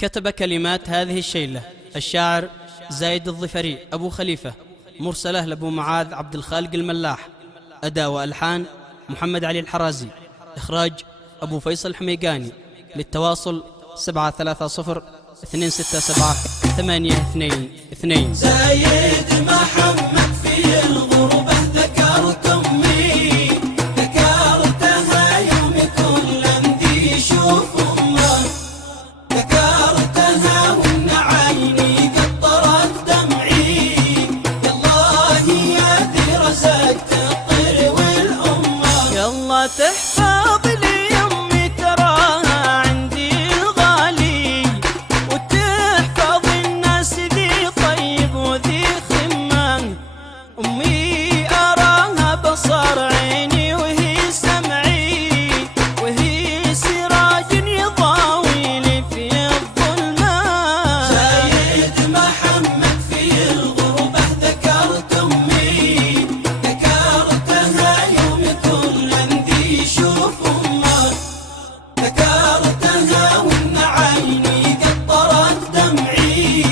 كتب كلمات هذه الشيلة الشاعر زايد الظفري أبو خليفة، مرسلة لأبو معاذ عبد الخالق الملاح، أداء وألحان محمد علي الحرازي، إخراج أبو فيصل حميقاني. للتواصل 730-267-822. زايد محمد في الغربة ذكرت أمي، ذكرتها يوم كل أمدي يشوف أمه، ذكرتها وإن عيني قطرت دمعي، يالله يا ذي رزقت الطير والأمة، يلا تحفظ لي أمي تراها عندي الغالي، وتحفظ الناس ذي طيب وذي خمان. أمي أراها بصر عيني وهي سمعي، وهي سراج يضاوي لي في الظلمات. زايد محمد في الغربة ذكرت أمي، ذكرتها يوم كل أمدي يشوف أمه، ذكرتها وإن عيني قطرت دمعي،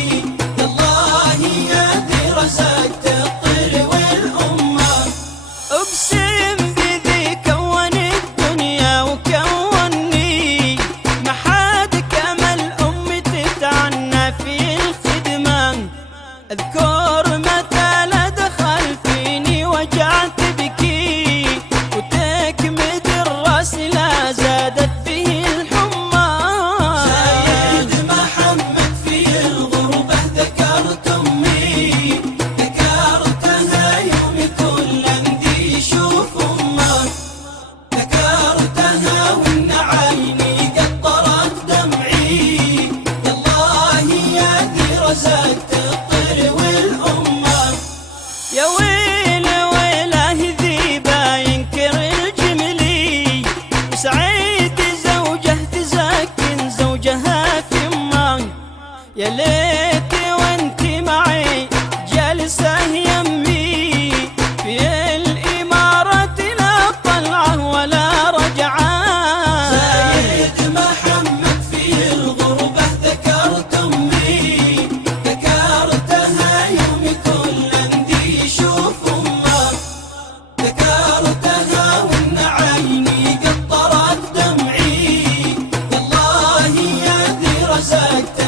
يالله يا ذي رزقت الطير والأمة. أقسم بذي كون الدنيا وكوني، ما حد كمل أمي تتعنى في الخدمة. أذكر متى لا دخل فيني وجعت بكي، وتكمد الراس لا زادت به الحمى. زايد محمد في الغربة ذكرت أمي، ذكرتها يوم كل أمدي يشوف أمه، ذكرتها وإن عيني قطرت دمعي، يالله يا ذي رزقت الطير والأمة. يا ويل ويله ذي باينكر الجملي، وسعيد زوجه تزكن زوجها في امه. يا ليت وانت معي جالسه يمي، في الإمارة لا طلعه ولا رجعه. زايد محمد في الغربة ذكرت أمي، ذكرتها يوم كل أمدي يشوف أمه، ذكرتها وإن عيني قطرت دمعي، يالله يا ذي رزقت